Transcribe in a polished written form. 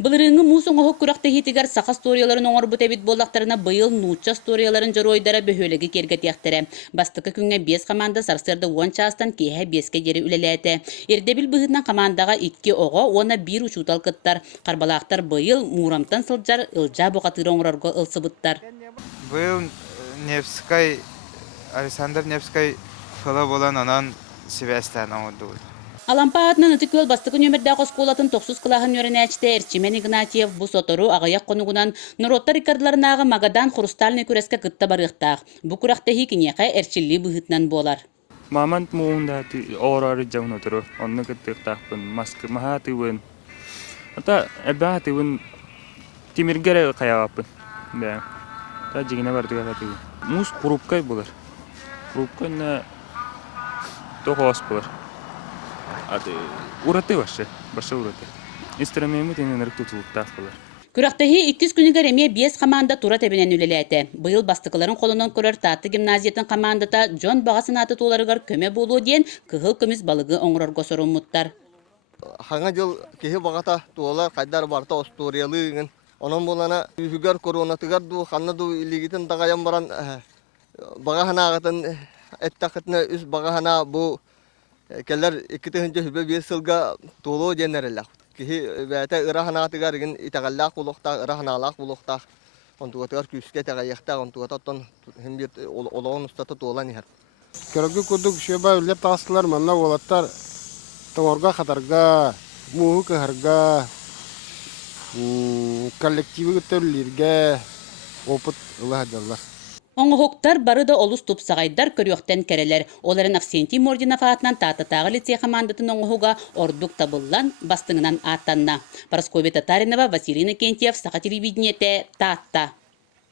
Былырыңы муус-2020 күрәкте хитигер сақа сторияларын оңор бұтебит боллақтарына быйыл нуча сторияларын жоройдара бөхөлігі кергетияқтыры. Бастықы күнге 5 команда сарсырды 10 частан кейе 5-ке дері үлеләті. Ердебіл бұғытынан командаға 2 оғы, ona 1 учутал кыттар. Қарбалақтар быйыл мурамтан сылжар ылжа бұқатыры оңырарғы ылсыбыттар. Быйыл Невскай, Александр Невскай қылы болан анан Севестан оңырды. Алампа атынан ытыкөл бастықы нөмірді қосколатын 9 қылағын өрін әчті Эрчимен Игнатьев бұ сотору ағаяқ қонуғынан Нұроттар рекордларынағы Магадан хрустальный күреске кытта барықтақ. Бұ күрәқті хекінеқі әрчілі бұғытынан болар. Мамант мұғында орары жауын отыру, онны кыттықтақпын, маскы мағаты өн. Ата әбәғаты өн теміргері қаяғапын. Та жегіне барды қағаты өн. Мұз құрупкай болар. Құрупкай тоғас болар. Ураты башы ураты. Истеремемі тененерік тұтылықтақ болар. Күрәқтәһи 2 күнігер әме 5 команда тура тәбінен үлеләті. Быйыл бастықыларын қолынан көрер Таатта гимназиятын командата Джон бағасын аты толарығар көме болу ден кығыл көміз балығы оңырарға сорын мұттар. Хаңа жыл кеһи бағата туолар қайдар барта осториялығын. Onun bolana üfügar koronatыгар ду ханна ду илигитин дагаян баран бағахана ағатын әттақытны үз бағахана бұ Keller 2005 yılga tolu generallah. Ki bete ırahanatıgar gin itagallaq uluqta ırahanalaq uluqta. Ontu atar küske tagayaqta ontu atatton hem bir olağan ustata tolan ihar. Körgü kuduk şeba öyle taslar manna olattar. Tongorga khatarga muhu kaharga kollektivi töllirge oput ılahajallar. Оңғоқтар бары да олус тупсағайдар көріқтен кәрелер. Оларын Авсентий Мординов атынан Тааттатағы лицей командатын оңғуға ордук табыллан бастыңынан аттанна. Парасковия Татаринова, Василина Кентьев, Сақа телевидениеті, Таатта.